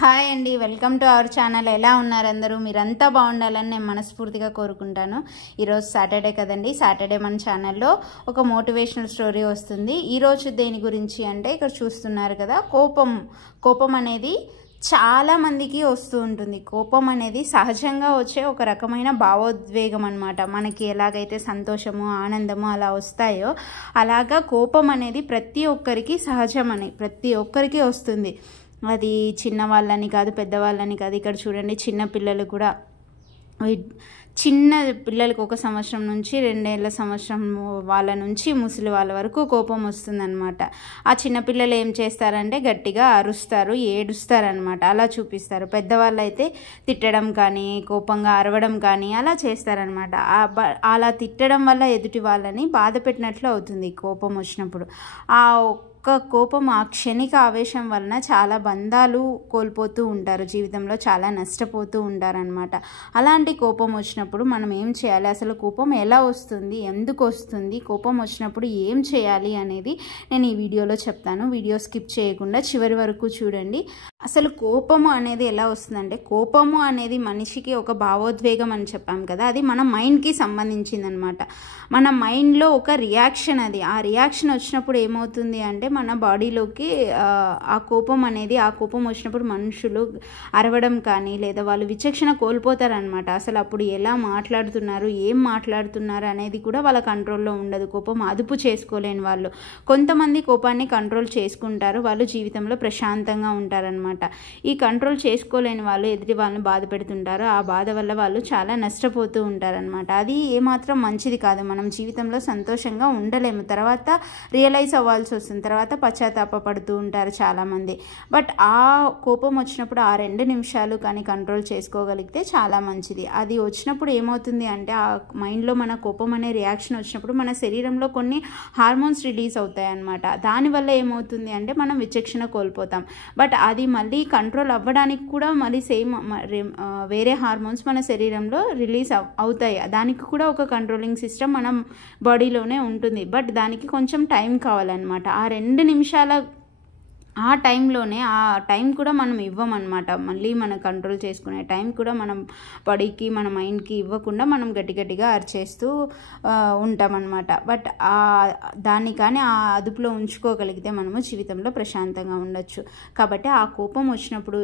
Hi అండి, welcome to our channel. ఎలా ఉన్నారు అందరూ? మీరంతా బాగుండాలని నేను మనస్ఫూర్తిగా కోరుకుంటాను. ఈరోజు సాటర్డే కదండి. సాటర్డే మన ఛానల్లో ఒక మోటివేషనల్ స్టోరీ వస్తుంది. ఈరోజు దేని గురించి అంటే, ఇక్కడ చూస్తున్నారు కదా, కోపం అనేది చాలా మందికి వస్తూ ఉంటుంది. కోపం అనేది సహజంగా వచ్చే ఒక రకమైన భావోద్వేగం అన్నమాట. మనకి ఎలాగైతే సంతోషము, ఆనందము అలా వస్తాయో అలాగా కోపం అనేది ప్రతి ఒక్కరికి సహజమని ప్రతి ఒక్కరికి వస్తుంది. అది చిన్నవాళ్ళని కాదు, పెద్దవాళ్ళని కాదు. ఇక్కడ చూడండి, చిన్న పిల్లలు కూడా, చిన్న పిల్లలకు 1 సంవత్సరం నుంచి 2 ఏళ్ల సంవత్సరం వాళ్ళ నుంచి ముసలి వాళ్ళ వరకు కోపం వస్తుందన్నమాట. ఆ చిన్నపిల్లలు ఏం చేస్తారంటే గట్టిగా అరుస్తారు, ఏడుస్తారనమాట, అలా చూపిస్తారు. పెద్దవాళ్ళు అయితే తిట్టడం కానీ, కోపంగా అరవడం కానీ అలా చేస్తారనమాట. అలా తిట్టడం వల్ల ఎదుటి వాళ్ళని బాధ పెట్టినట్లు అవుతుంది కోపం వచ్చినప్పుడు. ఆ కోపం, ఆ క్షణిక ఆవేశం వలన చాలా బంధాలు కోల్పోతూ ఉంటారు, జీవితంలో చాలా నష్టపోతూ ఉంటారనమాట. అలాంటి కోపం వచ్చినప్పుడు మనం ఏం చేయాలి, అసలు కోపం ఎలా వస్తుంది, ఎందుకు వస్తుంది, కోపం వచ్చినప్పుడు ఏం చేయాలి అనేది నేను ఈ వీడియోలో చెప్తాను. వీడియో స్కిప్ చేయకుండా చివరి వరకు చూడండి. అసలు కోపము అనేది ఎలా వస్తుందంటే, కోపము అనేది మనిషికి ఒక భావోద్వేగం అని చెప్పాం కదా, అది మన మైండ్కి సంబంధించిందనమాట. మన మైండ్లో ఒక రియాక్షన్ అది. ఆ రియాక్షన్ వచ్చినప్పుడు ఏమవుతుంది అంటే, మన బాడీలోకి ఆ కోపం వచ్చినప్పుడు మనుషులు అరవడం కానీ, లేదా వాళ్ళు విచక్షణ కోల్పోతారనమాట. అసలు అప్పుడు ఎలా మాట్లాడుతున్నారు, ఏం మాట్లాడుతున్నారు అనేది కూడా వాళ్ళ కంట్రోల్లో ఉండదు. కోపం అదుపు చేసుకోలేని వాళ్ళు. కొంతమంది కోపాన్ని కంట్రోల్ చేసుకుంటారు, వాళ్ళు జీవితంలో ప్రశాంతంగా ఉంటారనమాట. ఈ కంట్రోల్ చేసుకోలేని వాళ్ళు ఎదుటి వాళ్ళని బాధ పెడుతుంటారు. ఆ బాధ వల్ల వాళ్ళు చాలా నష్టపోతూ ఉంటారనమాట. అది ఏమాత్రం మంచిది కాదు. మనం జీవితంలో సంతోషంగా ఉండలేము. తర్వాత రియలైజ్ అవ్వాల్సి వస్తుంది, తర్వాత పశ్చాత్తాప పడుతూ ఉంటారు చాలామంది. బట్ ఆ కోపం వచ్చినప్పుడు ఆ 2 నిమిషాలు కానీ కంట్రోల్ చేసుకోగలిగితే చాలా మంచిది. అది వచ్చినప్పుడు ఏమవుతుంది అంటే, ఆ మైండ్లో మన కోపం అనే రియాక్షన్ వచ్చినప్పుడు మన శరీరంలో కొన్ని హార్మోన్స్ రిలీజ్ అవుతాయి అన్నమాట. దానివల్ల ఏమవుతుంది అంటే, మనం విచక్షణ కోల్పోతాం. బట్ అది మళ్ళీ కంట్రోల్ అవ్వడానికి కూడా మళ్ళీ సేమ్ వేరే హార్మోన్స్ మన శరీరంలో రిలీజ్ అవుతాయి. దానికి కూడా ఒక కంట్రోలింగ్ సిస్టమ్ మన బాడీలోనే ఉంటుంది. బట్ దానికి కొంచెం టైం కావాలన్నమాట. ఆ 2 నిమిషాల ఆ టైంలోనే, ఆ టైం కూడా మనం ఇవ్వమన్నమాట. మళ్ళీ మనం కంట్రోల్ చేసుకునే టైం కూడా మనం బాడీకి, మన మైండ్కి ఇవ్వకుండా మనం గట్టిగా అరిచేస్తూ ఉంటామన్నమాట. బట్ దాన్ని కానీ ఆ అదుపులో ఉంచుకోగలిగితే మనము జీవితంలో ప్రశాంతంగా ఉండొచ్చు. కాబట్టి ఆ కోపం వచ్చినప్పుడు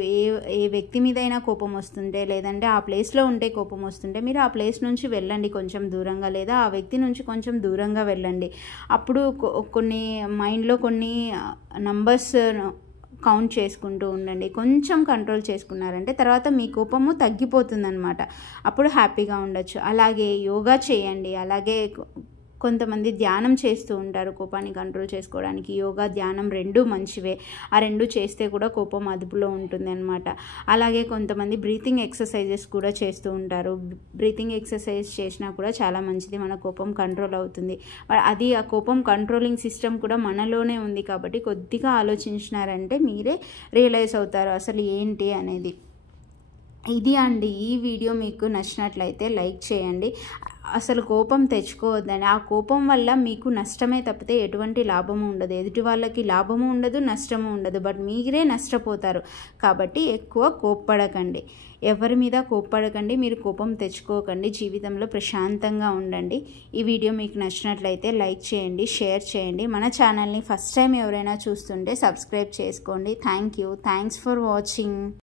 ఏ వ్యక్తి మీదైనా కోపం వస్తుంటే, లేదంటే ఆ ప్లేస్లో ఉంటే కోపం వస్తుంటే, మీరు ఆ ప్లేస్ నుంచి వెళ్ళండి కొంచెం దూరంగా, లేదా ఆ వ్యక్తి నుంచి కొంచెం దూరంగా వెళ్ళండి. అప్పుడు కొన్ని మైండ్లో కొన్ని నంబర్స్ కౌంట్ చేసుకుంటూ ఉండండి. కొంచెం కంట్రోల్ చేసుకున్నారంటే తర్వాత మీ కోపము తగ్గిపోతుందన్నమాట. అప్పుడు హ్యాపీగా ఉండొచ్చు. అలాగే యోగా చేయండి. అలాగే కొంతమంది ధ్యానం చేస్తూ ఉంటారు కోపాన్ని కంట్రోల్ చేసుకోవడానికి. యోగా, ధ్యానం 2 మంచివే. ఆ 2 చేస్తే కూడా కోపం అదుపులో ఉంటుంది అనమాట. అలాగే కొంతమంది బ్రీతింగ్ ఎక్సర్సైజెస్ కూడా చేస్తూ ఉంటారు. బ్రీతింగ్ ఎక్సర్సైజ్ చేసినా కూడా చాలా మంచిది, మన కోపం కంట్రోల్ అవుతుంది. అది ఆ కోపం కంట్రోలింగ్ సిస్టమ్ కూడా మనలోనే ఉంది. కాబట్టి కొద్దిగా ఆలోచించినారంటే మీరే రియలైజ్ అవుతారు అసలు ఏంటి అనేది. ఇది అండి, ఈ వీడియో మీకు నచ్చినట్లయితే లైక్ చేయండి. అసలు కోపం తెచ్చుకోవద్దని. ఆ కోపం వల్ల మీకు నష్టమే తప్పితే ఎటువంటి లాభము ఉండదు. ఎదుటి వాళ్ళకి లాభము ఉండదు, నష్టము ఉండదు. బట్ మీరే నష్టపోతారు. కాబట్టి ఎక్కువ కోప్పడకండి, ఎవరి మీద కోప్పడకండి, మీరు కోపం తెచ్చుకోకండి. జీవితంలో ప్రశాంతంగా ఉండండి. ఈ వీడియో మీకు నచ్చినట్లయితే లైక్ చేయండి, షేర్ చేయండి. మన ఛానల్ని ఫస్ట్ టైం ఎవరైనా చూస్తుంటే సబ్స్క్రైబ్ చేసుకోండి. Thanks for watching.